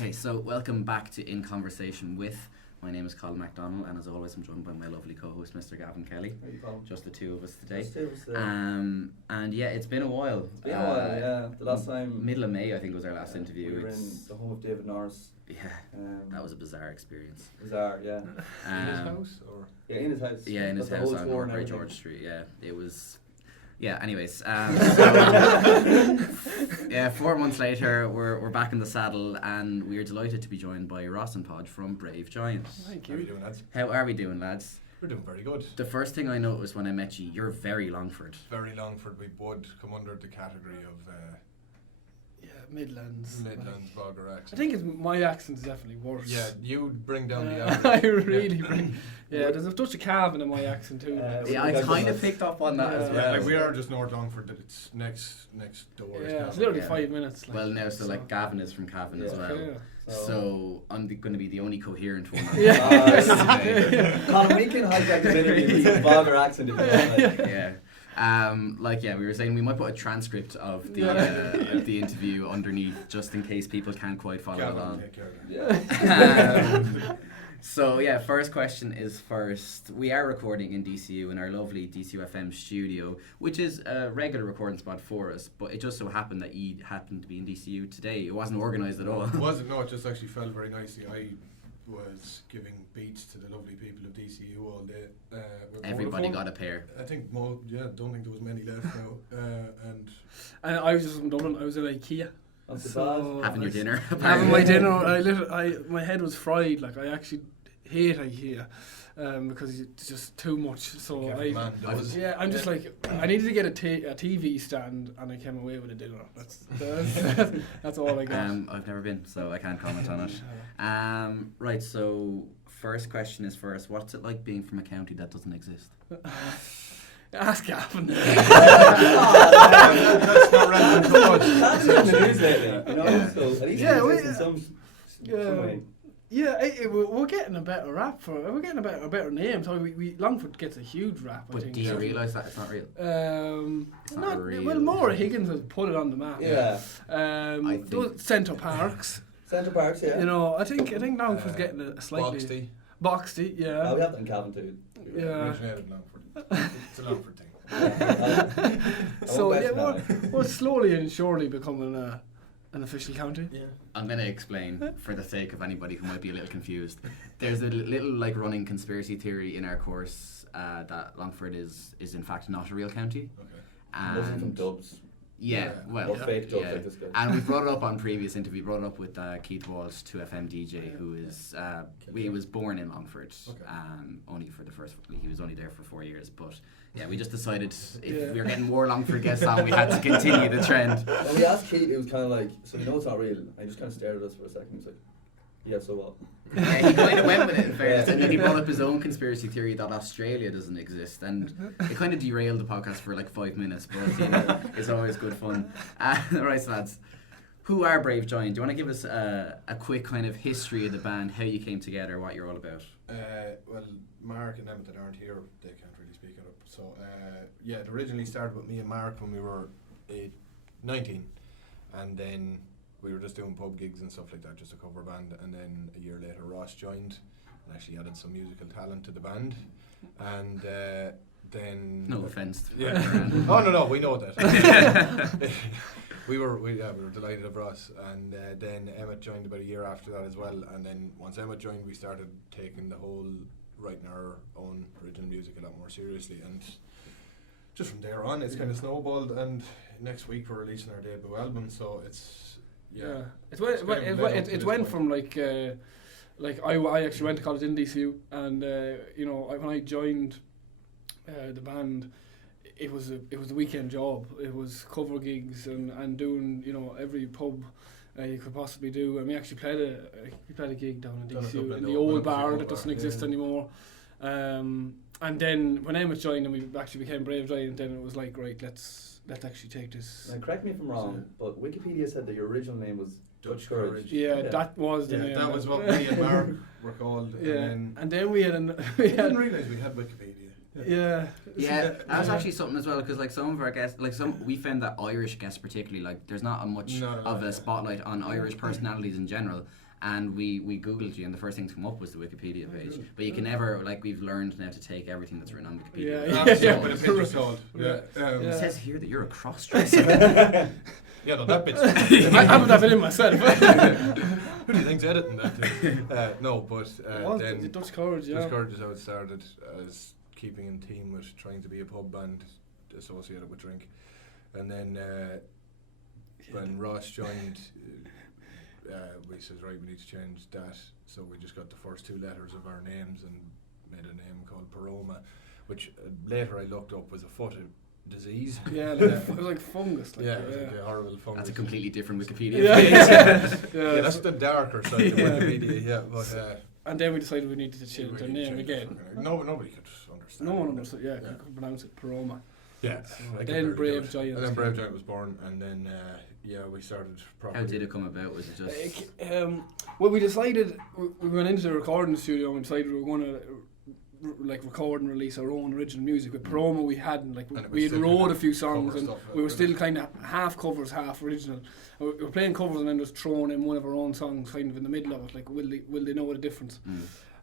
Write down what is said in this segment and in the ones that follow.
Okay, so welcome back to In Conversation With. My name is Colin MacDonald, and as always, I'm joined by my lovely co-host, Mr. Gavin Kelly. How you Colin? Just the two of us today. Just two of us today. And yeah, it's been a while. It's been a while, yeah. The last time... Middle of May, I think, was our last interview. We were in the home of David Norris. Yeah, that was a bizarre experience. Bizarre, yeah. In his house? Or? Yeah, in his house. Yeah, in his Got the house whole on tour and Great everything. George Street, yeah. It was... Yeah, anyways. Yeah, 4 months later, we're back in the saddle, and we're delighted to be joined by Ross and Podge from Brave Giant. Thank you. How are you doing, lads? How are we doing, lads? We're doing very good. The first thing I noticed when I met you, you're very Longford. Very Longford. We would come under the category of Midlands. Bogger accent. I think my accent's definitely worse. Yeah, you bring down the I average. really bring. Yeah, there's a touch of Cavan in my accent too. Yeah, I kind of picked up on that as Yeah. well. Like we are just North Longford. It's next door. is Yeah, Cavan. it's literally Yeah. 5 minutes. Like, Well, now, so like Gavin is from Cavan as Yeah. well. Yeah. So I'm going to be the only coherent one. On Yeah. this today. Colin, we can hijack the minute with a Bogger accent if you want. Like. Yeah. We were saying we might put a transcript of the Yeah. the interview underneath just in case people can't quite follow Cavan, along. take care of that. Yeah. So yeah, first question is first. We are recording in DCU in our lovely DCU FM studio, which is a regular recording spot for us. But it just so happened that you happened to be in DCU today. It wasn't organised at all. It wasn't. No, it just actually fell very nicely. I was giving beats to the lovely people of DCU all day. Everybody got a pair. I think don't think there was many left now. And And I was just from Dublin. I was at IKEA. Not too So Having your dinner. Having my dinner. My head was fried. Like I actually hate IKEA because it's just too much. So man does. I'm just like I needed to get a TV stand, and I came away with a dinner. That's all I got. I've never been, so I can't comment on it. Right, so first question is first. What's it like being from a county that doesn't exist? Ask Gavin. That's not relevant to us. That's what it is lately, you know? So at least Yeah, it we- exists in some way. Yeah, we're getting a better rap for. We're getting a better name. So Longford gets a huge rap. I But think. do you realise that it's not real? It's not not real. well. Maura Higgins has put it on the map. Yeah. I think- Those Centre Parks. Centre Parks, yeah. You know, I think Longford's getting a slightly Boxty. Boxty. Yeah. We have that in Cavan too. Yeah. Originated in Longford. It's a Longford thing. So bet yeah, on we're slowly and surely becoming an official county. Yeah. I'm going to explain for the sake of anybody who might be a little confused. There's a little like running conspiracy theory in our course that Longford is in fact not a real county. Okay. Mostly from And dubs. yeah, well, Or fake dubs yeah. like this guy. And we brought it up on previous interview. We brought it up with Keith Walsh, 2FM DJ, who is he was born in Longford, Okay. only for the first. He was only there for 4 years, but yeah, we just decided if Yeah. we were getting more Longford guests on, we had to continue the trend. When we asked Keith, it was kind of like, so you know it's not real. And he just kind of stared at us for a second. He was like, yeah, so what? Yeah, he kind of went with it in fairness, Yeah. and then he brought up his own conspiracy theory that Australia doesn't exist, and it kind of derailed the podcast for like 5 minutes, but you know, it's always good fun. Right, so lads, who are Brave Giant? Do you want to give us a quick kind of history of the band, how you came together, what you're all about? Well, Mark and Emmett that aren't here, they can't really speak it up. So, yeah, it originally started with me and Mark when we were 19, and then we were just doing pub gigs and stuff like that, just a cover band. And then a year later, Ross joined and actually added some musical talent to the band. And then No offence. yeah. Oh no, we know that. we were delighted of Ross, and then Emmett joined about a year after that as well. And then once Emmett joined, we started taking the whole writing our own original music a lot more seriously, and just from there on, it's kind of snowballed. And next week we're releasing our debut album, so it's It went. It's kind of led up to It this went point. from like I actually went to college in DCU, and when I joined the band, it was a weekend job. It was cover gigs and doing every pub you could possibly do. And we actually played a gig down in Done a DCU couple in in the the old old bar bar, that doesn't yeah. exist anymore. And then when Emmett joined and we actually became Brave Giant, then it was like, right, let's actually take this. Now, correct me if I'm wrong, but Wikipedia said that your original name was Dutch Courage. Courage. Yeah, that was the Yeah, name. that was what me and Mark were called. Yeah, And and then we had we didn't realise we had Wikipedia. yeah. Yeah, that was actually something as well, because like some of our guests, we found that Irish guests particularly, like there's not a much Not a lot, of a yeah. spotlight on Irish personalities in general, and we googled you, and the first thing to come up was the Wikipedia page. good. But you can never, like, we've learned now to take everything that's written on Wikipedia. Yeah, With yeah. a pinch of salt. Yeah. It Yeah. says here that you're a cross-dresser. Yeah, no, that bit's. I haven't that bit in myself. Who do you think's editing that thing? No, but What? then The Dutch Courage, yeah. Dutch Courage is how it started, as keeping in theme with trying to be a pub band associated with drink. And then when Ross joined, we said, right, we need to change that. So we just got the first two letters of our names and made a name called Paroma, which later I looked up was a foot disease. Yeah, like, it was like fungus. Like, Yeah, it was like a horrible fungus. That's a completely different Wikipedia Yeah, page. yeah. Yeah, that's the darker side of Yeah. Wikipedia, yeah. But And then we decided we needed to change we their could name change it again. fucking- No, nobody could understand. No one it. understood, yeah, you could pronounce it Paroma. Yeah. So I could then barely Brave do it. Giant And then came. Brave Giant was born, and then we started properly. How did it come about? Was it just... Well, we decided, we went into the recording studio and decided we were going to like record and release our own original music. With Paroma we hadn't, like And it was we had still wrote kind a of few songs cover and stuff, we were wasn't still it? kind of half covers, half original. We were playing covers and then just throwing in one of our own songs kind of in the middle of it, like will they know the difference?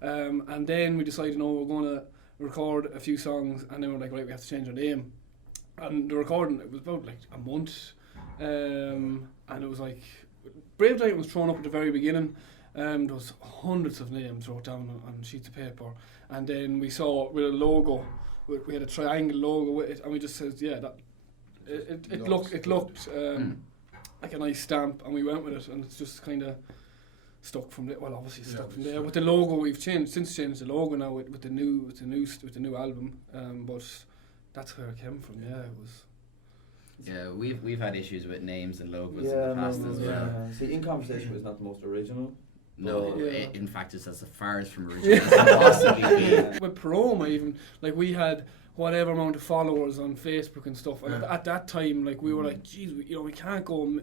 And then we decided, no, we're going to record a few songs, and then we're like, right, we have to change our name. And the recording, it was about like a month, and it was like Brave Giant was thrown up at the very beginning. There was hundreds of names wrote down on sheets of paper, and then we saw with a logo, we had a triangle logo with it, and we just said, yeah, that it looked like a nice stamp, and we went with it, and it's just kind of stuck from there. Well, obviously it's stuck from there. With the logo, we've changed the logo now with the new album, but that's where it came from. Yeah, it was. Yeah, we've had issues with names and logos in Yeah, the past as well. yeah. See, In Conversation was not the most original. No, Yeah. in fact, it's as far as from original as it can possibly be. Yeah. With Paroma, even like we had whatever amount of followers on Facebook and stuff, and Yeah. at that time, like we were like, geez, we can't go.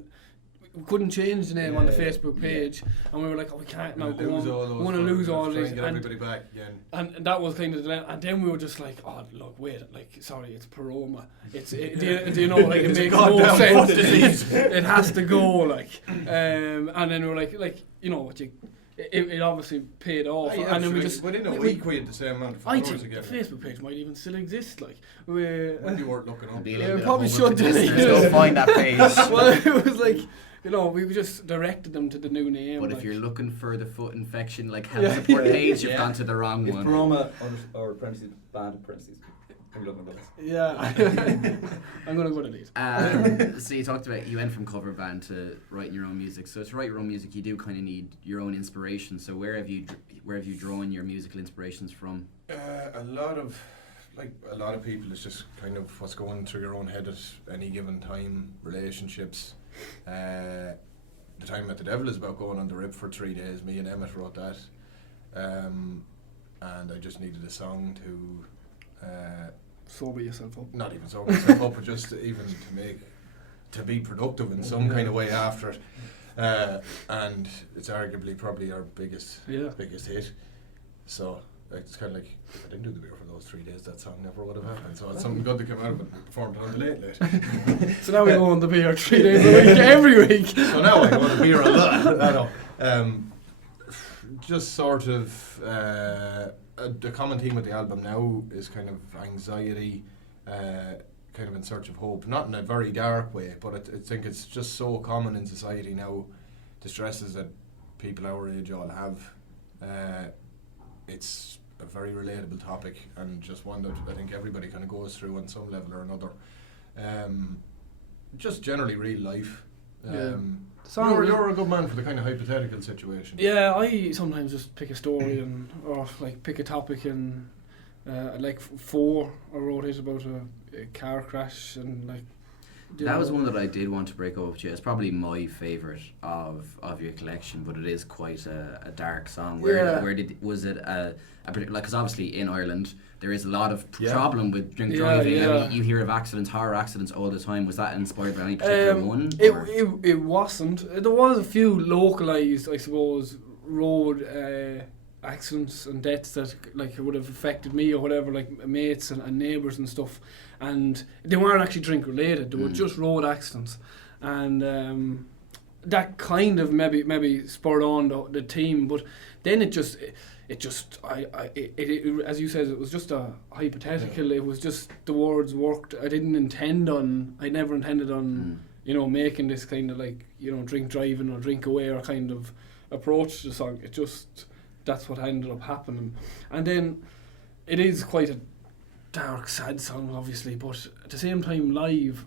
We couldn't change the name on the Yeah. Facebook page, and we were like, oh, we can't now go Lose on. all those We want to lose all try these, and get and everybody back again. And that was kind of the, and then we were just like, oh look, wait, like sorry, it's Paroma. Do you know, like it It's a makes no goddamn sense. foot disease. It has to go, like, and then we were like you know what it obviously paid off, and then we just within a week we had the same amount of I followers think again. the Facebook page might even still exist, like. Might be worth looking up. Be a Yeah, little we bit probably of should homework for delete listeners. it. Go find that page. Well, it was like, you know, we just directed them to the new name. But like. if you're looking for the foot infection, like Yeah. health support Yeah. page, you've Yeah. gone to the wrong It's one. Paroma or parentheses, band parentheses. I'm looking at this. Yeah, I'm gonna go to these. So you talked about you went from cover band to writing your own music. So to write your own music, you do kind of need your own inspiration. So where have you drawn your musical inspirations from? A lot of people, it's just kind of what's going through your own head at any given time. Relationships. The Time at the Devil is about going on the rip for 3 days. Me and Emmett wrote that, and I just needed a song to Sober yourself up. not even sober myself up, but just even to be productive in some kind of way after it. And it's arguably probably our biggest hit. So it's kind of like, if I didn't do the beer for those 3 days, that song never would have happened. So it's something good to come out of it and perform it on the late. So now we go on the beer 3 days a week, every week. So now I go on the beer a lot. I know. Just sort of the common theme with the album now is kind of anxiety, kind of in search of hope. Not in a very dark way, but I think it's just so common in society now. The stresses that people our age all have. It's a very relatable topic, and just one that I think everybody kind of goes through on some level or another. Just generally real life. You're a good man for the kind of hypothetical situation. Yeah, I sometimes just pick a story or like pick a topic and like four I wrote it about a car crash and like. That was one that I did want to break up with you. It's probably my favourite of your collection, but it is quite a dark song. Was it a particular, because obviously in Ireland there is a lot of problem with drink driving. Yeah. I mean, you hear of accidents, horror accidents all the time. Was that inspired by any particular one? It wasn't. There was a few localised, I suppose, road accidents and deaths that like would have affected me or whatever, like mates and neighbours and stuff, and they weren't actually drink related. They were just road accidents, and that kind of maybe spurred on the team, but then it as you said, it was just a hypothetical. It was just the words worked. I never intended on making this kind of like drink driving or drink away or kind of approach to the song. It just, that's what ended up happening. And then it is quite a dark, sad song, obviously, but at the same time, live,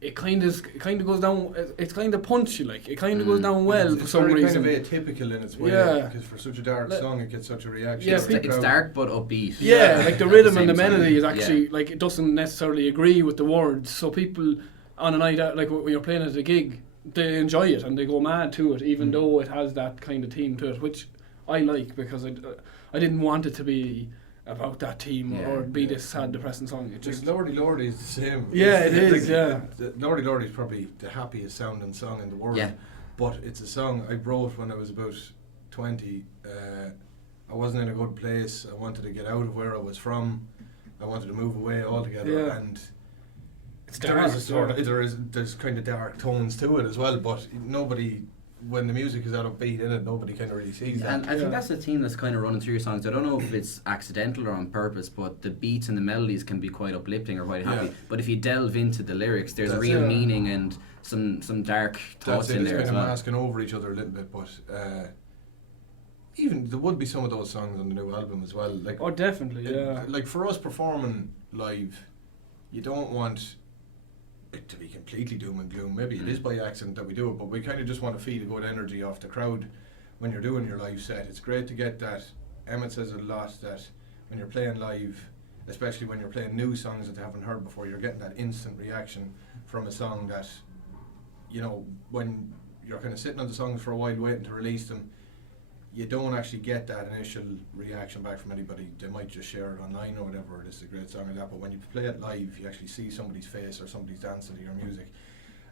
it kind of goes down. It's kind of punchy, like it kind of goes down well it's for some reason. It's kind of atypical in its way, because for such a dark song, it gets such a reaction. Yeah, it's dark but upbeat. Yeah, like the rhythm and the same melody is time. actually like it doesn't necessarily agree with the words. So people on a night out, like when you're playing at a gig, they enjoy it and they go mad to it, even though it has that kind of theme to it, which I like because I didn't want it to be about that team or be this sad, depressing song. It just Lordy Lordy is the same. Yeah, it is. Yeah, Lordy Lordy is probably the happiest sounding song in the world. Yeah. But it's a song I wrote when I was about 20. I wasn't in a good place. I wanted to get out of where I was from. I wanted to move away altogether. Yeah. And it's there dark. is a sort of there's kind of dark tones to it as well. But nobody, when the music is that upbeat in it, nobody kind of really sees that. And I think that's the theme that's kind of running through your songs. I don't know if it's accidental or on purpose, but the beats and the melodies can be quite uplifting or quite happy. Yeah. But if you delve into the lyrics, there's a That's real it. meaning and some dark thoughts in It's there kind as of well. masking over each other a little bit, but even there would be some of those songs on the new album as well. Like, Oh, definitely. Yeah. like for us performing live, you don't want it to be completely doom and gloom. Maybe it is by accident that we do it, but we kind of just want to feed a good energy off the crowd when you're doing your live set. It's great to get that. Emmett says a lot that when you're playing live, especially when you're playing new songs that they haven't heard before, you're getting that instant reaction from a song that, when you're kind of sitting on the songs for a while waiting to release them, you don't actually get that initial reaction back from anybody. They might just share it online or whatever, this is a great song or that, but when you play it live, you actually see somebody's face or somebody's dancing to your music,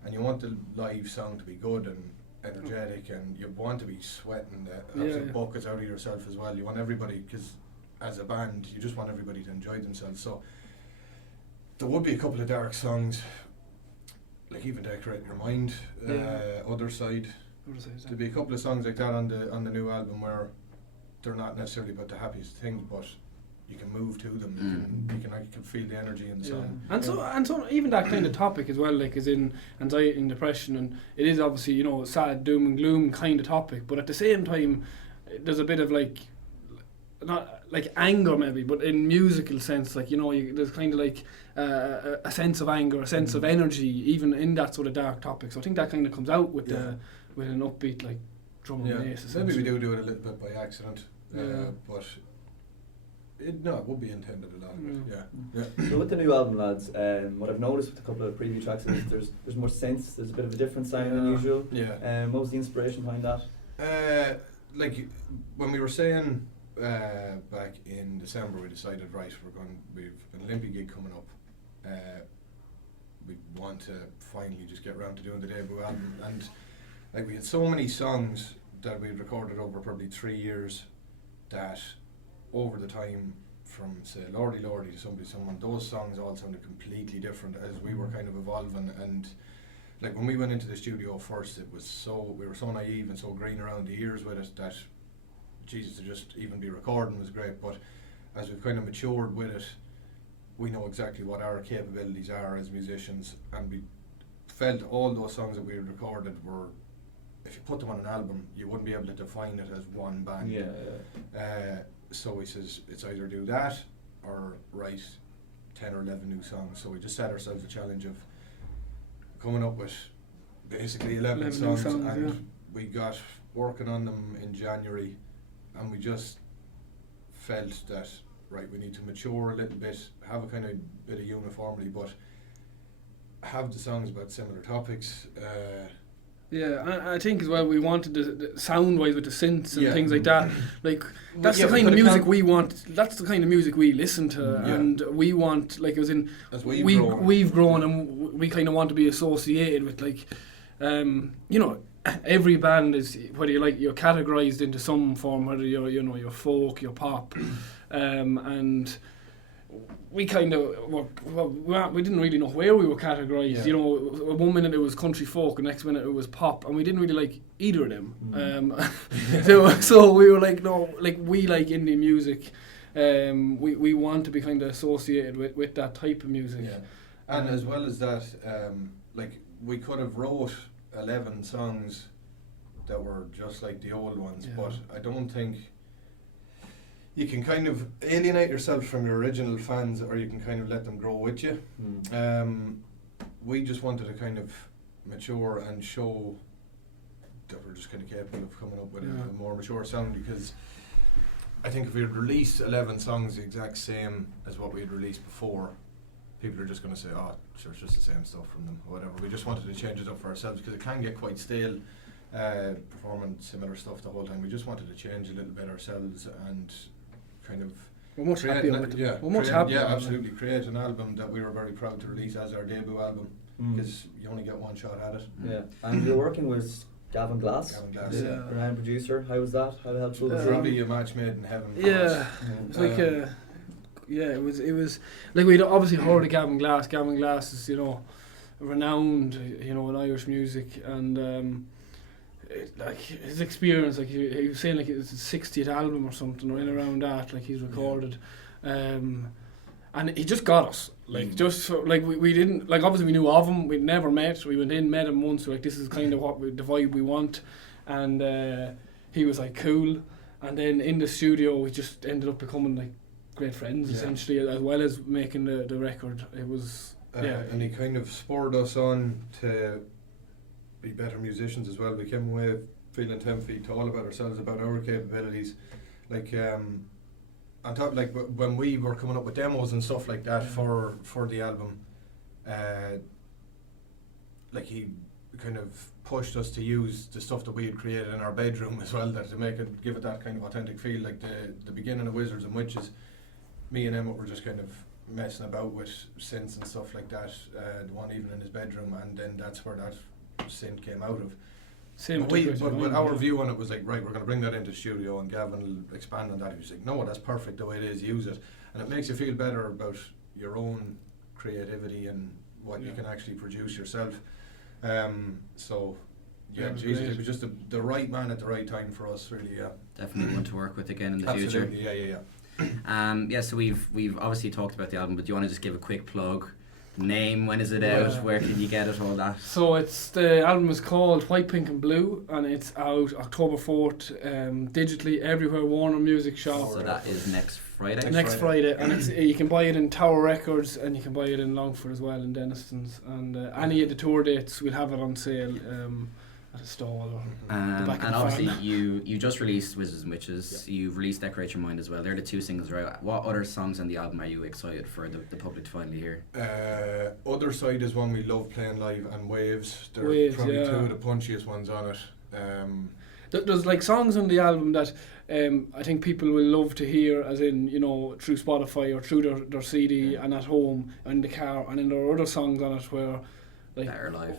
and you want the live song to be good and energetic, and you want to be sweating the absolute buckets out of yourself as well. You want everybody, because as a band, you just want everybody to enjoy themselves. So there would be a couple of dark songs, like even Decorating Your Mind, Other Side. There'll be a couple of songs like that on the new album where they're not necessarily about the happiest things, but you can move to them. You can feel the energy in the song. And so even that kind of topic as well, like is in anxiety and depression, and it is obviously sad doom and gloom kind of topic, but at the same time there's a bit of like, not like anger maybe, but in musical sense, like there's kind of like a sense of anger, a sense of energy, even in that sort of dark topic. So I think that kind of comes out with with an upbeat like drum and bass. Maybe we do it a little bit by accident, but it would be intended a lot. Yeah. So with the new album, lads, what I've noticed with a couple of preview tracks is there's more synths. There's a bit of a different sound than usual. Yeah. What was the inspiration behind that? Like when we were saying back in December, we decided we've an Olympic gig coming up. We want to finally just get around to doing the debut album, and like we had so many songs that we'd recorded over probably 3 years that over the time, from say Lordy Lordy to Someone, those songs all sounded completely different as we were kind of evolving. And like when we went into the studio first, we were so naive and so green around the ears with it that Jesus, to just even be recording was great. But as we've kind of matured with it, we know exactly what our capabilities are as musicians, and we felt all those songs that we had recorded were, if you put them on an album, you wouldn't be able to define it as one band. So he says it's either do that or write 10 or 11 new songs. So we just set ourselves a challenge of coming up with basically 11 songs, and we got working on them in January, and we just felt that we need to mature a little bit, have a kind of bit of uniformity, but have the songs about similar topics. I think as well we wanted the sound wise with the synths and things like that. Like that's the kind of music we want. That's the kind of music we listen to, and we want, like, as in we've grown, and we kind of want to be associated with, like, every band is, whether you're categorized into some form, whether you're folk, you're pop, and we kind of we didn't really know where we were categorised. Yeah. You know, one minute it was country folk, the next minute it was pop, and we didn't really like either of them. So we were like, no, like we like indie music. We want to be kind of associated with that type of music. Yeah. And as well as that, like we could have wrote 11 songs that were just like the old ones, Yeah. but I don't think you can kind of alienate yourself from your original fans, or you can kind of let them grow with you. We just wanted to kind of mature and show that we're just kind of capable of coming up with Yeah. a more mature sound, because I think if we had released 11 songs the exact same as what we had released before, people are just going to say, oh, sure, it's just the same stuff from them, or whatever. We just wanted to change it up for ourselves, because it can get quite stale performing similar stuff the whole time. We just wanted to change a little bit ourselves and kind of We're much create happier an- with them. yeah, We're much create- happier. yeah, with them. absolutely. Create an album that we were very proud to release as our debut album, because you only get one shot at it. Yeah, and you're working with Gavin Glass, Gavin Glass, the yeah. renowned producer. How was that? How helpful was It's he? probably a match made in heaven. for Yeah. us. It's like yeah, it was like we'd obviously heard of Gavin Glass. Gavin Glass is, you know, renowned, you know, in Irish music, and like his experience, like he was saying, like it's his 60th album or something, or in around that, like he's recorded, and he just got us. Like just so, like we didn't, like obviously we knew of him, we'd never met. We went in, met him once. Like this is kind of the vibe we want, and he was like cool. And then in the studio, we just ended up becoming like great friends, Yeah. essentially, as well as making the record. It was yeah. And he kind of spurred us on to be better musicians as well. We came away feeling 10 feet tall about ourselves, about our capabilities. Like on top, like when we were coming up with demos and stuff like that for the album, like he kind of pushed us to use the stuff that we had created in our bedroom as well, that to make it, give it that kind of authentic feel. Like the beginning of Wizards and Witches, me and Emmett were just kind of messing about with synths and stuff like that, one evening in his bedroom, and then that's where that synth came out of. Same But, our view on it was like, right, we're going to bring that into studio, and Gavin will expand on that. He was like, no, that's perfect the way it is, use it. And it makes you feel better about your own creativity and what you can actually produce yourself. So, yeah, was Jesus, great. it was just the right man at the right time for us, really, yeah. Definitely one to work with again in the Absolutely, future. yeah. So we've obviously talked about the album, but do you want to just give a quick plug? Name, when is it out? Yeah. Where can you get it? All that. So it's the album is called White, Pink and Blue, and it's out October 4th, digitally everywhere. Warner Music Shop. So that is next Friday. Next Friday, and it's you can buy it in Tower Records, and you can buy it in Longford as well, in Denniston's, and any of the tour dates we'll have it on sale at a stall. Or the back of And the obviously farm. you just released Wizards and Witches. You've released Decorate Your Mind as well. They're the two singles, right? What other songs on the album are you excited for the public to finally hear? Other Side is one we love playing live, and Waves. They're Waves, probably yeah. two of the punchiest ones on it. There's like songs on the album that I think people will love to hear, as in, you know, through Spotify or through their CD and at home and in the car, and then there are other songs on it where like Better live.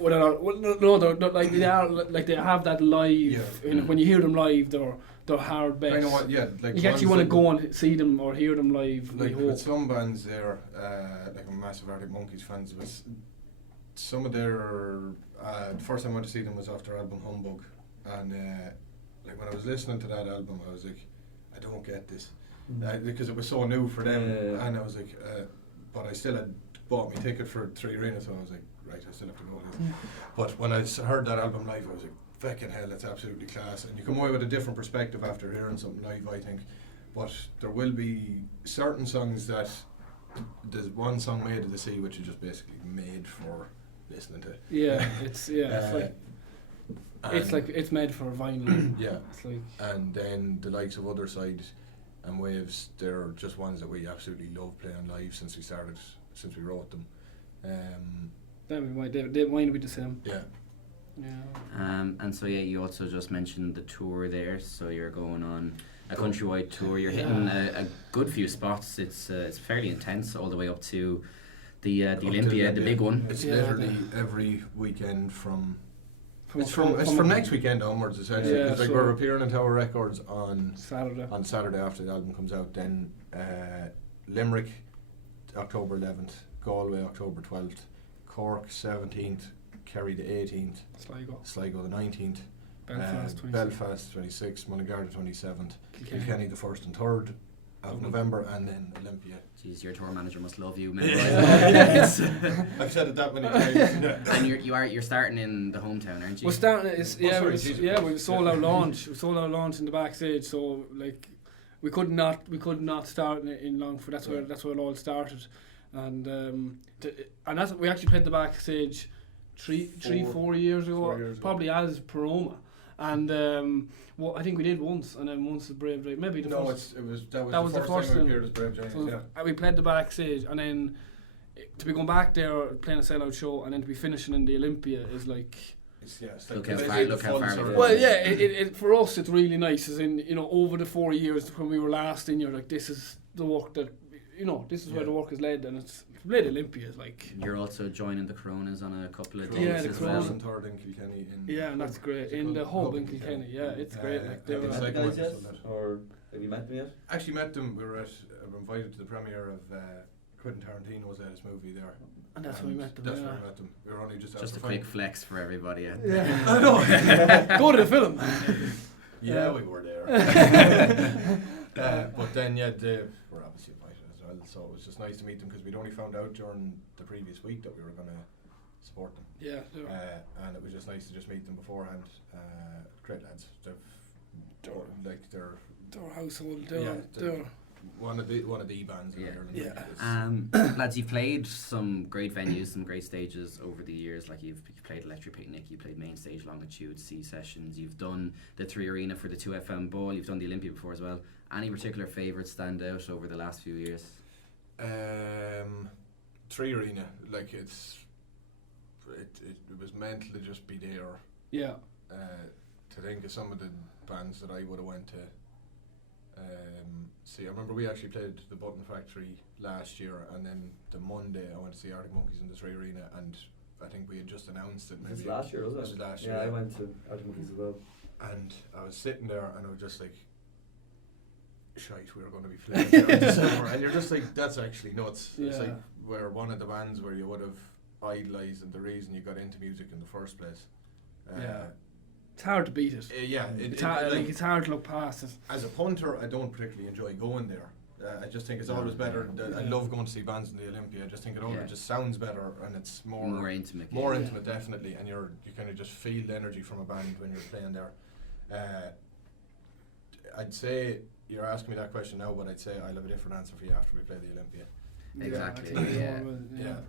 they're like they are like they have that live. Yeah. You know, when you hear them live, they're hard bass. I know what, yeah. Like You actually ones want to like- go and see them or hear them live. we Like hope. with some bands there, like I'm a massive Arctic Monkeys fans, was some of their the first time I went to see them was after album Humbug, and like when I was listening to that album, I was like, I don't get this, because it was so new for them, Yeah. and I was like, but I still had bought my ticket for 3 Arena, so I was like, right, I still have to go to this. But when I heard that album live, I was like, feckin' hell, that's absolutely class, and you come away with a different perspective after hearing something live, I think. But there will be certain songs that there's one song Made of the Sea, which is just basically made for listening to. Yeah, it's like it's made for vinyl. Yeah, It's like and then the likes of Other Side and Waves, they're just ones that we absolutely love playing live since we wrote them. they might be the same. Yeah. Yeah. And so you also just mentioned the tour there. So you're going on a countrywide tour. You're hitting a good few spots. It's fairly intense, all the way up to the Up to Olympia, the big one. It's Yeah, literally every weekend from It's from from next weekend onwards, essentially. Yeah, 'Cause, like so- we're appearing in Tower Records on Saturday. Saturday after the album comes out. Then Limerick, October 11th, Galway October 12th, Cork 17th, Kerry the 18th, Sligo the 19th, Belfast 26th, Mullingar the 27th, Kilkenny the 1st and 3rd of November, and then Olympia. Jeez, your tour manager must love you. I've said it that many times. And you're starting in the hometown, aren't you? We're starting it. We sold out launch. We sold out launch in the backstage. So like, we could not start in Longford. That's where it all started, and that's we actually played the backstage 4 years ago, probably as Paroma. And I think we did once, and then once the Brave Giants. Maybe the first. That was the first time we appeared as Brave Giants. So we played the backstage, and then to be going back there playing a sellout show, and then to be finishing in the Olympia is like. It's like look how far. Well, yeah, it for us it's really nice. As in, over the 4 years when we were last in, you're like, this is the work that this is where the work is led, and it's played Olympia. Like you're also joining the Coronas on a couple of days. Yeah, the as Coronas. well. And third in Kilkenny. And that's great. In the hub in Kilkenny, it's great. Like Have you met the guys yet? Or have you met them yet? Actually met them. We were invited to the premiere of Quentin Tarantino's movie there. And that's when we met them. That's where we met them. We were only just a quick flex for everybody. Yeah. I know. Go to the film. Yeah, we were there. But then, they were obviously invited as well. So it was just nice to meet them because we'd only found out during the previous week that we were going to support them. Yeah. And it was just nice to just meet them beforehand. Great lads. They're household. They're one of the bands in Ireland. Lads, you've played some great venues, some great stages over the years. Like you've played Electric Picnic, you played Main Stage, Longitude, C Sessions. You've done the 3 Arena for the 2FM Ball. You've done the Olympia before as well. Any particular favourites stand out over the last few years? 3 Arena, like it was meant to just be there. Yeah. To think of some of the bands that I would have went to. I remember we actually played the Button Factory last year, and then the Monday I went to see Arctic Monkeys in the 3 Arena, and I think we had just announced it. This was last year, wasn't it? This was last year. Yeah, I went to Arctic Monkeys as well. And I was sitting there, and I was just like, shite, we were going to be playing there in December, and you're just like, that's actually nuts. Yeah. It's like we're one of the bands where you would have idolised and the reason you got into music in the first place. It's hard to beat it. It's hard to look past it. As a punter, I don't particularly enjoy going there. I just think it's always better. I love going to see bands in the Olympia. I just think it always just sounds better, and it's more intimate. More intimate, definitely. And you kind of just feel the energy from a band when you're playing there. I'd say you're asking me that question now, but I'd say I'll have a different answer for you after we play the Olympia. Exactly. Yeah.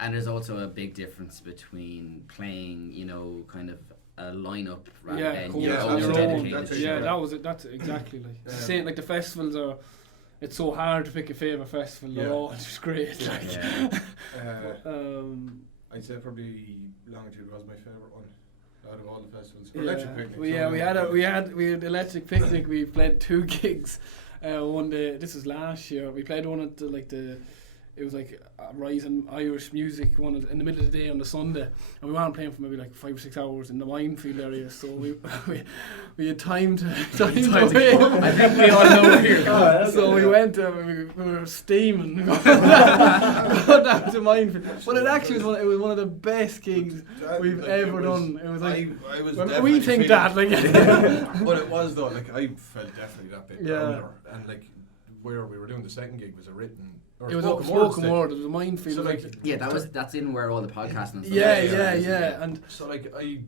And there's also a big difference between playing, kind of a lineup rather than your own dedicated show. That's exactly like saying like the festivals are. It's so hard to pick a favourite festival. They're all just great. I'd say probably Longitude was my favourite one out of all the festivals. Electric Picnic. We had Electric Picnic. We played 2 gigs. One day, this was last year. We played one at it was like a Rising Irish Music one in the middle of the day on the Sunday, and we weren't playing for maybe like 5 or 6 hours in the minefield area, so we had time to wait. I think we all know here. So we went we were steaming going down to minefield, but it actually was one of the best gigs we've ever done. It was like I was we think that like but it was though, like I felt definitely that bit louder, and like where we were doing the second gig was a written. It was a spoken word. It was a minefield. So that's in where all the podcasting and stuff. Yeah. And so they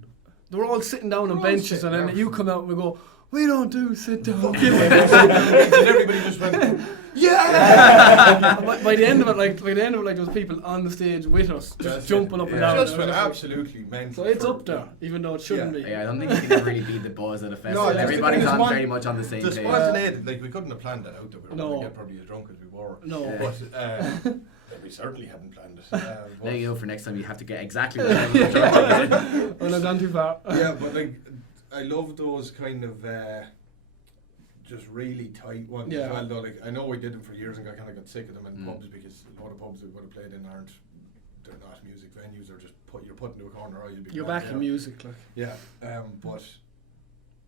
were all sitting down on benches, and then you come out and we go, we don't do sit down. and everybody just went, yeah. by the end of it, there was people on the stage with us, just jumping up and down. Just went absolutely mental. So it's up there, even though it shouldn't be. Yeah, I don't think you can really beat the buzz at a festival. No, everybody's very much on the same page. The spontaneity, like we couldn't have planned that out. That we were going to get probably as drunk as we were. No, but we certainly hadn't planned it. There you go. For next time, you have to get exactly what you're trying to get. Well, I've gone too far. Yeah, but like I love those kind of. Just really tight ones as well though. Like I know we did them for years and I kind of got sick of them in pubs because a lot of pubs that we would have played in they're not music venues. They're just you're put into a corner. You're back in music, like. Yeah, but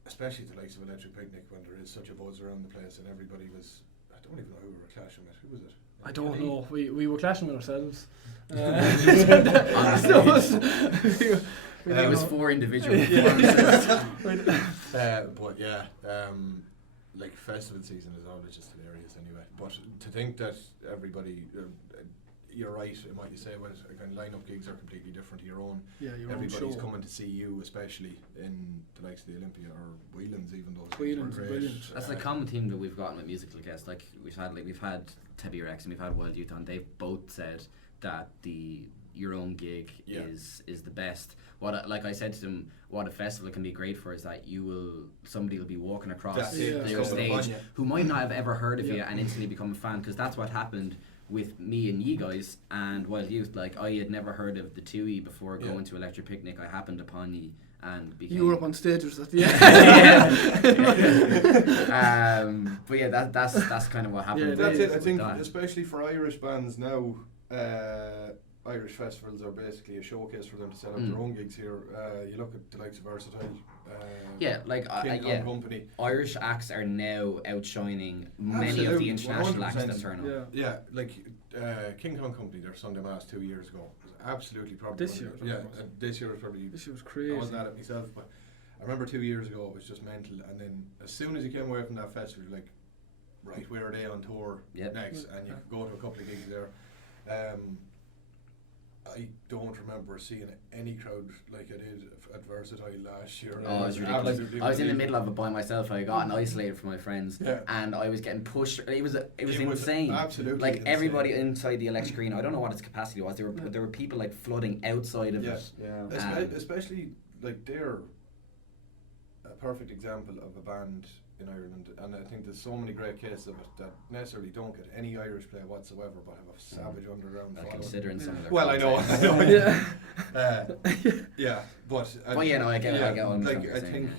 especially the likes of Electric Picnic when there is such a buzz around the place and everybody was. don't even know who we were clashing with. Who was it? I don't know. We were clashing with ourselves. It was 4 individual performances. But yeah, like festival season is always just hilarious anyway. But to think that everybody, you're right, what you say, when kind of line-up gigs are completely different to your own. Yeah, your Everybody's own show. coming to see you, especially in the likes of the Olympia or Whelan's, even those gigs were Whelan's, great. brilliant. That's the common theme that we've gotten with musical guests. Like we've had Tebby Rex and we've had Wild Youth on. They've both said that your own gig Yeah. is the best. Like I said to them, what a festival can be great for is that somebody will be walking across That's it. your Yeah. stage who might not have ever heard of you Yeah. and instantly become a fan, because that's what happened with me and you guys and Wild Youth. Like I had never heard of the Tui before going to Electric Picnic. I happened upon you and became. You were up on stage or something. But yeah, that's kind of what happened. Yeah, with- That's it. I with think, that. especially for Irish bands now, Irish festivals are basically a showcase for them to set up their own gigs here. You look at the likes of Versatile. Yeah, like King Kong yeah. Company. Irish acts are now outshining many of Absolutely, the international acts 100%. that turn up. Yeah. Yeah, like King Kong Company, their Sunday Mass 2 years ago was absolutely probably This year, yeah, probably. this year was probably. This was I crazy. wasn't at it myself, but I remember 2 years ago it was just mental. And then as soon as you came away from that festival, you're like, right, where are they on tour Yep. next? And you could go to a couple of gigs there. I don't remember seeing any crowd like I did at Versatile last year. Oh, it was ridiculous. Absolutely I was in the unbelievable. middle of it by myself. I got isolated from my friends, Yeah. and I was getting pushed. It was It was insane. absolutely Like insane. everybody inside the electric arena. I don't know what its capacity was. There were people like flooding outside of Yeah. it. Yeah. Especially like they're a perfect example of a band in Ireland, and I think there's so many great cases of it that necessarily don't get any Irish play whatsoever, but have a savage underground following. Considering some of their Well, I know, context. yeah, but Well, yeah, no, I get what I'm like trying to I say, think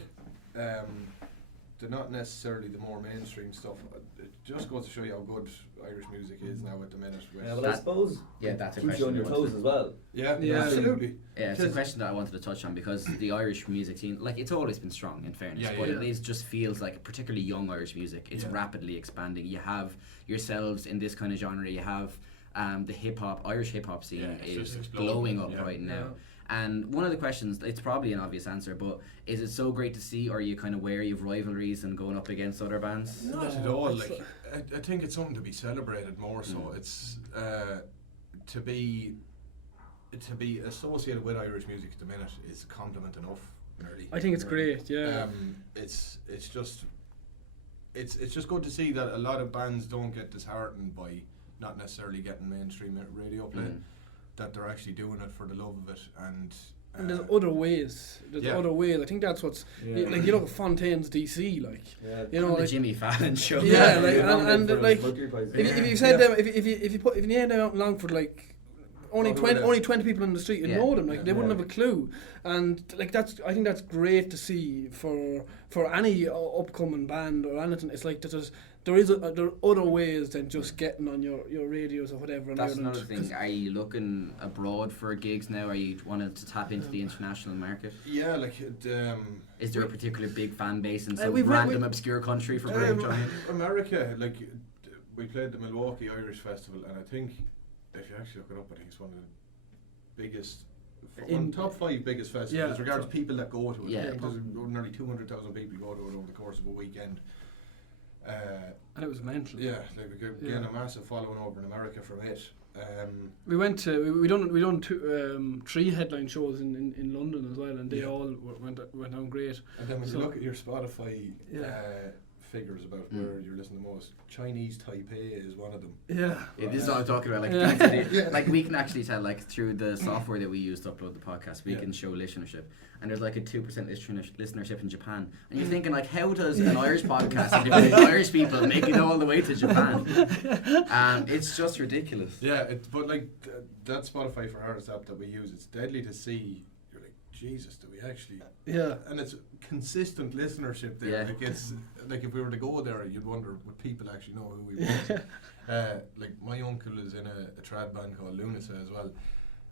they're not necessarily the more mainstream stuff. It just goes to show you how good Irish music is now at the minute. With Yeah, well, I That- suppose Yeah, that's a keeps you question. on your I wanted toes to- as well. yeah, Yeah. absolutely. Yeah, it's a Because- question that I wanted to touch on, because the Irish music scene, like, it's always been strong, in fairness, Yeah, but yeah. it is just feels like, particularly young Irish music, it's Yeah. rapidly expanding. You have yourselves in this kind of genre. You have the Irish hip hop scene Yeah, it's is just exploding, blowing up yeah. right now. Yeah. And one of the questions, it's probably an obvious answer, but is it so great to see, or are you kind of wary of rivalries and going up against other bands? Not No, at all. it's Like I think it's something to be celebrated more. So it's to be associated with Irish music at the minute is a compliment enough. Nearly. I think it's great. Yeah. It's just good to see that a lot of bands don't get disheartened by not necessarily getting mainstream radio play. Mm. That they're actually doing it for the love of it, and And there's other ways. There's yeah. other ways. I think that's what's Yeah. like. You look at Fontaine's DC, like Yeah. you know, the like Jimmy Fallon show. Yeah, like, You're and nominated for like, Mercury Prize. if you said them, if you named them out in Longford, like only Oh, 20 yeah. only 20 people in the street would Yeah. know them. Like Yeah. they wouldn't Yeah. have a clue. And like I think that's great to see for any upcoming band or anything. It's like there are other ways than just getting on your radios or whatever. In That's Ireland. another thing. Are you looking abroad for gigs now? Are you wanting to tap into the international market? yeah, like Is there a particular big fan base in Uh, some we've- random we- obscure country for Brave Giant? America, like we played the Milwaukee Irish Festival, and I think if you actually look it up, I think it's one of the biggest, In- top 5 biggest festivals Yeah. as regards people that go to it. Yeah. I think there's nearly 200,000 people go to it over the course of a weekend. And it was mental. Yeah, like we could gain Yeah. a massive following over in America from it. We went to we done 3 headline shows in London as well, and they Yeah. all went on great. And then when So- you look at your Spotify Yeah. figures about Mm. where you're listening the most, Chinese Taipei is one of them. Yeah. Yeah, this is what I'm talking about. Like, Yeah. things to do- like we can actually tell, like, through the software that we use to upload the podcast, we Yeah. can show listenership. And there's like a 2% listenership in Japan. And you're thinking, like, how does an Irish podcast interview Irish people make it all the way to Japan? It's just ridiculous. Yeah, but like that Spotify for Artists app that we use, it's deadly to see. You're like, Jesus, do we actually? Yeah. And it's consistent listenership there. Yeah. Like it's like if we were to go there, you'd wonder would people actually know who we were. Like my uncle is in a trad band called Lunasa as well,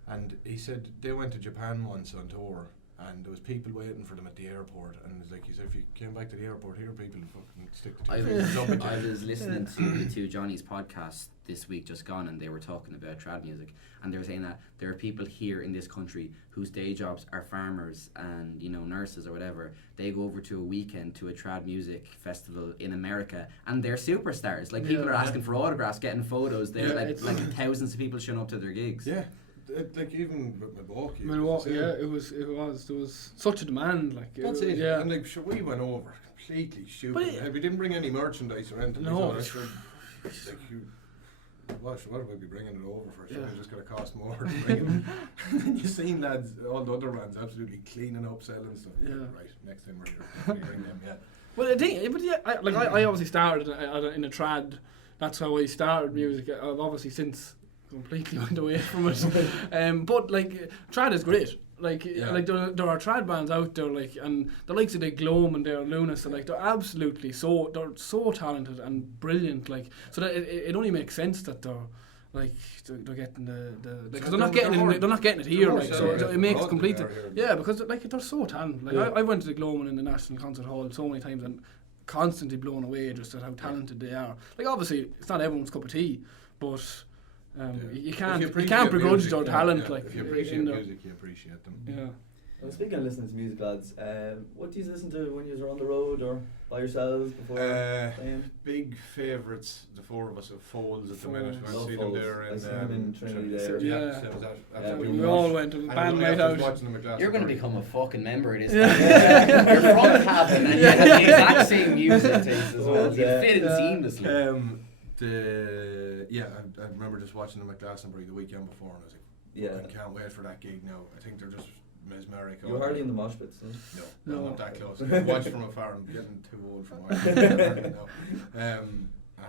and he said they went to Japan once on tour, and there was people waiting for them at the airport, and it's like, he said, if you came back to the airport, here people would fucking stick the I two fingers up at you. I was listening to Johnny's podcast this week just gone, and they were talking about trad music, and they were saying that there are people here in this country whose day jobs are farmers and, you know, nurses or whatever. They go over to a weekend to a trad music festival in America, and they're superstars. Like, people Yeah. are asking for autographs, getting photos. They're Yeah, like thousands of people showing up to their gigs. Yeah, like even with Milwaukee. Milwaukee, it was the yeah, same. it was. There was such a demand, like. That's it. Yeah. And like, sure, we went over completely stupid. But We didn't bring any merchandise or anything. No. We thought, like, what would we be bringing it over for? Sure, Yeah. it's just going to cost more to bring it. And then you seen lads, all the other bands, absolutely cleaning up, selling stuff. Yeah. Right, next time we're here, we bring them, yeah. Well, I think, but yeah, I obviously started in a trad. That's how I started music. I've obviously since completely went away from it. But like, trad is great. Like, Yeah. like there are trad bands out there, like, and the likes of the Gloam and their Lunas, and like they're absolutely they're so talented and brilliant. Like, so that it only makes sense that they're getting the because they're not getting it here. Like, so it makes complete. Yeah, because like they're so talented. Like, I went to the Gloam in the National Concert Hall so many times and constantly blown away just at how talented they are. Like, obviously it's not everyone's cup of tea, but you can't begrudge music, their talent. Like, if you appreciate in there. music, you appreciate them. Yeah. Well, speaking of listening to music, lads, what do you listen to when you're on the road or by yourselves before playing? Big favourites, the four of us have Folds at the minute. Folds. I Love see them Folds. there I in seen them in Trinity there. Yeah. so was that Yeah, absolutely We we all nuts. went to And band I night was out. watching them at Glastonbury. You're going to become a fucking member of this. Yeah. You're from Cavan and you have the exact same music taste as well. You Yeah. fit in Yeah. seamlessly. I remember just watching them at Glastonbury the weekend before, and I was like, Yeah. I can't wait for that gig now. I think they're just mesmeric. You were hardly in the mosh pits, huh? No, No. not that close. I watch from afar. I'm getting too old for watching.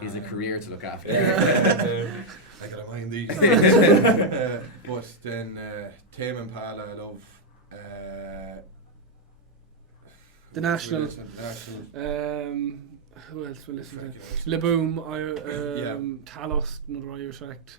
He's a career to look after. I gotta mind these. But then Tame Impala, I love. The National. National. Who else we listen to? Cracking Laboom, Talos, another Irish act.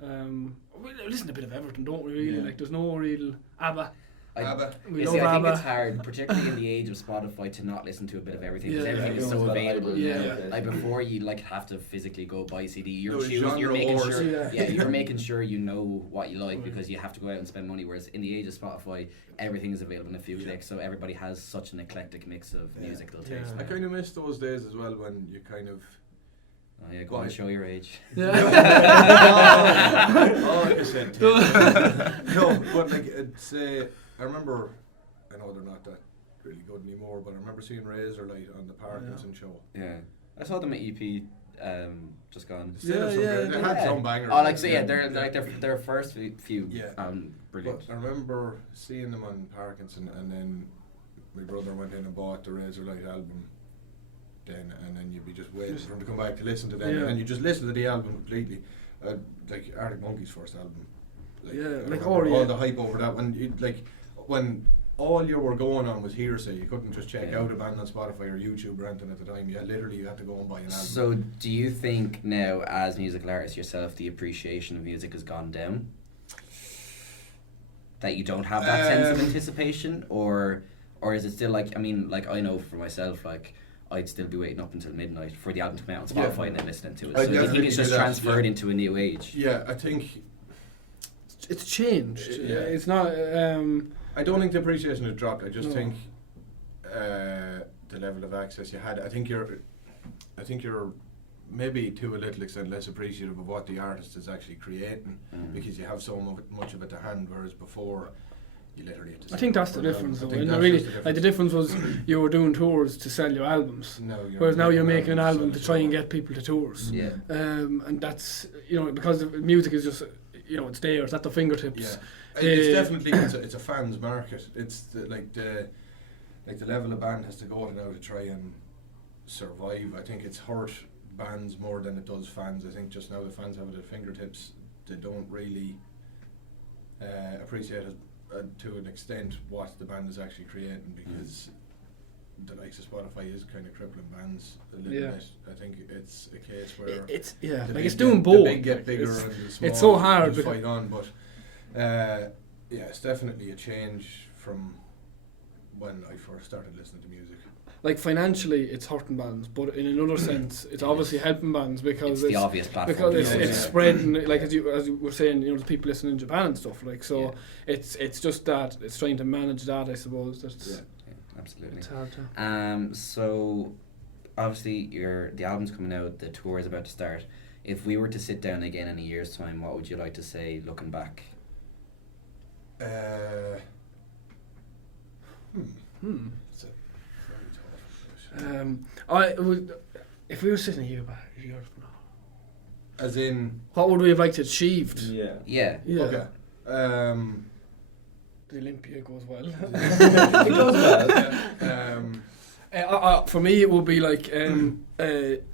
We listen to a bit of everything, don't we? Really, Yeah. like there's no real ABBA. ABBA. We You love see, I think ABBA. it's hard, particularly in the age of Spotify, to not listen to a bit of everything because Yeah. everything is so Everyone's got available. library Yeah. nowadays. Like before, you like have to physically go buy a CD. You're Those choosing. You're genre making wars. sure. Yeah. You're making sure you know what you like Right. because you have to go out and spend money. Whereas in the age of Spotify, everything is available in a few Yeah. clicks, so everybody has such an eclectic mix of Yeah. music they'll Yeah. taste. I kind of miss those days as well when you kind of. Oh yeah, go on, Why? show your age. Oh, I said no, but like it's. I remember. I know they're not that really good anymore, but I remember seeing Razorlight on the Parkinson show. Yeah, I saw them at EP. Just gone. Still some good- they had Yeah. some bangers. Oh, like so, yeah, they're like their first few. Yeah. Brilliant. But I remember seeing them on Parkinson, and then my brother went in and bought the Razorlight album. And then you'd be just waiting for him to come back to listen to them, Yeah. and then you just listen to the album completely, like Arctic Monkeys' first album. Yeah, I like remember Ori, all yeah. the hype over that when all you were going on was hearsay. You couldn't just check Yeah. out a band on Spotify or YouTube or anything at the time. You had to go and buy an album. So, do you think now, as musical artist yourself, the appreciation of music has gone down? That you don't have that sense of anticipation, or is it still like? I mean, like I know for myself, like I'd still be waiting up until midnight for the album to come out on Yeah. Spotify and then listening to it. I So, do you think definitely it's do just that, transferred yeah. into a new age? Yeah, I think It's changed. Yeah. It's not. I don't think the appreciation has dropped. I just No. think the level of access you had. I think you're maybe to a little extent less appreciative of what the artist is actually creating because you have so much of it to hand, whereas before you literally had to. I think that's the sit down. difference, I though. think And that's really, just like the difference was you were doing tours to sell your albums, No, whereas now you're making an albums album to to sell try and it. get people to tours. Yeah. And that's because the music is just it's there, it's at the fingertips. Yeah, it's definitely it's a fans market. It's the level a band has to go to now to try and survive. I think it's hurt bands more than it does fans. I think just now the fans have it at fingertips. They don't really appreciate it to an extent what the band is actually creating because the likes of Spotify is kind of crippling bands a little Yeah. bit. I think it's a case where It's the like big it's doing get, both. The big get bigger It's- and the small it's so hard just because- fight on, but yeah, it's definitely a change from when I first started listening to music. Like financially, it's hurting bands, but in another sense, it's obviously helping bands because It's the obvious platform. because to it's use, yeah. spreading, like as you were saying, you know, there's people listening in Japan and stuff, like, so Yeah. it's just that it's trying to manage that, I suppose. That's Yeah, absolutely. it's hard to. So obviously the album's coming out, the tour is about to start. If we were to sit down again in a year's time, what would you like to say looking back? It's a very tough question. I would, if we were sitting here back years from now, As in, what would we have liked to achieved? Yeah. Yeah. Yeah. okay. The Olympia goes well. It goes well. For me, it would be like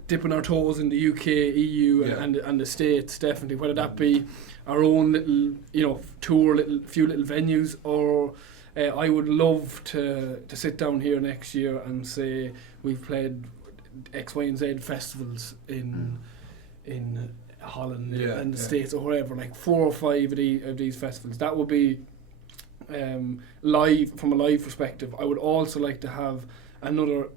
dipping our toes in the UK, EU, Yeah. and the States, definitely. Whether that be our own little, you know, tour, few little venues, or I would love to sit down here next year and say we've played X, Y, and Z festivals in Holland and the States or wherever, like 4 or 5 of these festivals. That would be live, from a live perspective. I would also like to have another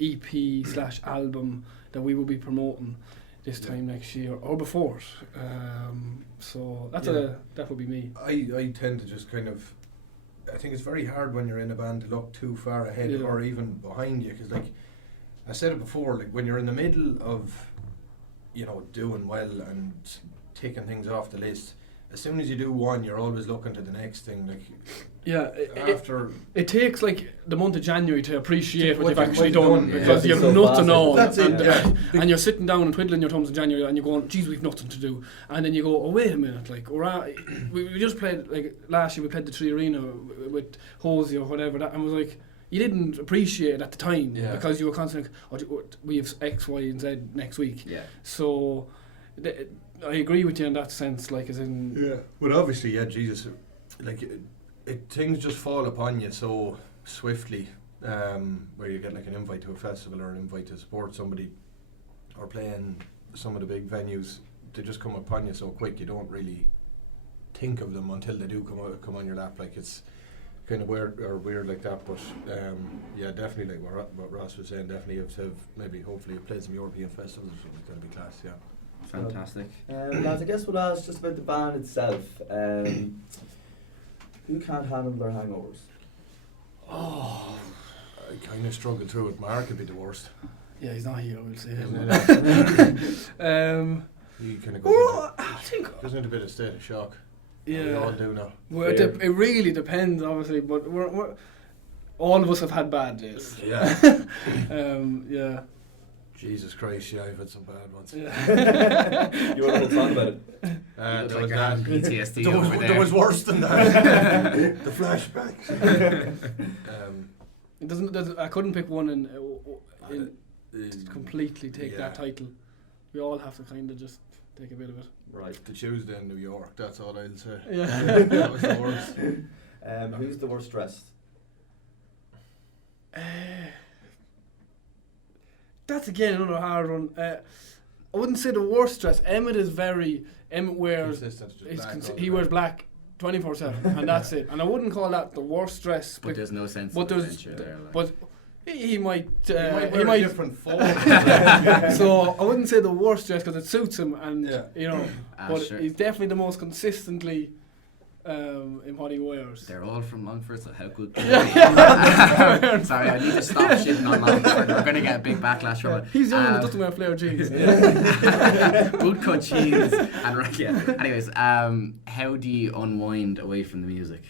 EP/album that we will be promoting this time next year or before it. So that's that would be me. I tend to just kind of, I think it's very hard when you're in a band to look too far ahead Yeah. or even behind you, because like I said it before, like when you're in the middle of, you know, doing well and taking things off the list, as soon as you do one, you're always looking to the next thing. Like Yeah, after it takes like the month of January to appreciate what What you've you've actually done, done, yeah. because Yeah. you've So nothing fast, on, That's it, and, yeah. and you're sitting down and twiddling your thumbs in January, and you're going, "Geez, we've nothing to do," and then you go, "Oh, wait a minute! Like, we just played, like last year we played the Tree Arena with Hosey or whatever, that, and was like." You didn't appreciate it at the time because you were constantly like, we have X, Y, and Z next week. Yeah. So I agree with you in that sense, like as in Well, obviously, yeah, Jesus, like things just fall upon you so swiftly, where you get like an invite to a festival or an invite to support somebody or playing some of the big venues. They just come upon you so quick. You don't really think of them until they do come on your lap. Like it's kind of weird like that. But yeah, definitely like what Ross was saying. Definitely have to have maybe hopefully have played some European festivals or something. That'd be class. Yeah. Fantastic. Lads, I guess we'll ask just about the band itself. Who can't handle their hangovers? I kind of struggled through it. Mark would be the worst. yeah, he's not here. We'll say him. He kind of I think goes into a bit of state of shock. yeah. We all do now. Well, it really depends, obviously, but we're all of us have had bad days. Yeah. Yeah. Jesus Christ, yeah, I've had some bad ones. Yeah. You want to talk about it? You There look was like you're having that. PTSD There was, over there. there was worse than that. The flashbacks. It doesn't. I couldn't pick one and completely take that title. We all have to kind of just take a bit of it. Right. The Tuesday in New York, that's all I'll say. Yeah. That was the worst. Who's the worst dressed? That's again another hard one. I wouldn't say the worst dress. Emmett wears. Consistent, just black all He the wears time. black 24/7, and that's it. And I wouldn't call that the worst dress. But there's no sense but of there's- adventure there. Like. But he might. He might wear a different form. So I wouldn't say the worst dress because it suits him, and Yeah. you know. Ah, But sure. he's definitely the most consistently in what he wears. They're all from Longford, so how good Yeah. can they Sorry, I need to stop shitting on Longford. We're going to get a big backlash from it. He's the only one that doesn't wear flare jeans. Good cut cheese. And yeah. Anyways, how do you unwind away from the music?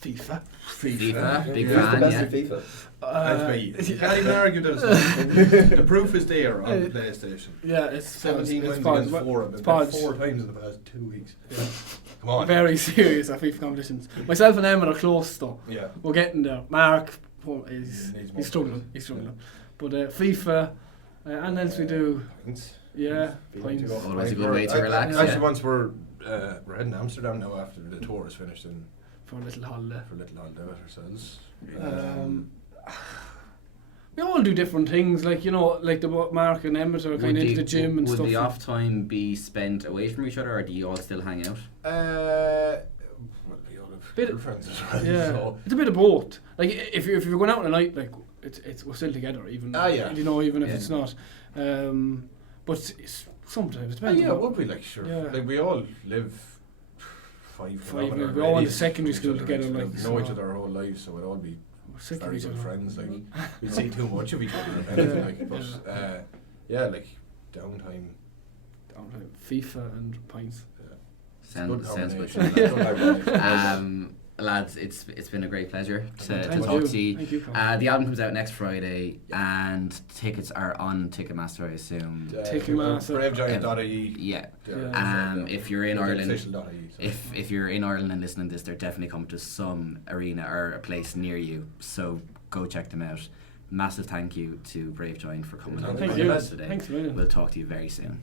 FIFA. FIFA, big Who's the fan, best yeah. at FIFA? That's me. You can't even argue that. The proof is there on PlayStation. Yeah, it's 17 it's wins Pods. against 4. I've been It's back Pods. 4 times in the past 2 weeks. Yeah. Come on. Very serious at FIFA competitions. Myself and Emma are close though. Yeah. We're getting there. Mark, Needs more he's struggling. He's struggling. But FIFA, and else we do. Pints. Yeah, Feeling to pints. go. Always a good way to relax, Actually, yeah. once we're heading to Amsterdam now after the tour is finished and For a little holiday. for a little holiday with ourselves. We all do different things, like, you know, like the Mark and Emmett are kind of into the gym and would stuff. the off time be spent away from each other, or do you all still hang out? Well, we all have Bit- girlfriends as well. Yeah, So. it's a bit of both. Like if you're going out on a night, like it's we're still together, even you know, even if Yeah. it's not. But sometimes it Oh, depends. yeah, on would we like sure? Yeah. Like we all live 5 minutes. We all went to secondary school together, We like, know each so- other our whole lives, so we'd all be we're sick of very each good other. friends. Like we see too much of each other, if anything, Yeah. like. But yeah, like downtime. FIFA and pints. It's a good Sounds good. combination. Lads, it's been a great pleasure to Thank talk to you. Thank you, Colin. The album comes out next Friday, and tickets are on Ticketmaster, I assume. Ticketmaster. BraveGiant.ie. Yeah. Yeah. If you're in Ireland, Official.ie, sorry. if you're in Ireland and listening to this, they're definitely coming to some arena or a place near you. So go check them out. Massive thank you to Brave Giant for coming on the Thank you. podcast today. Thanks a million. We'll talk to you very soon.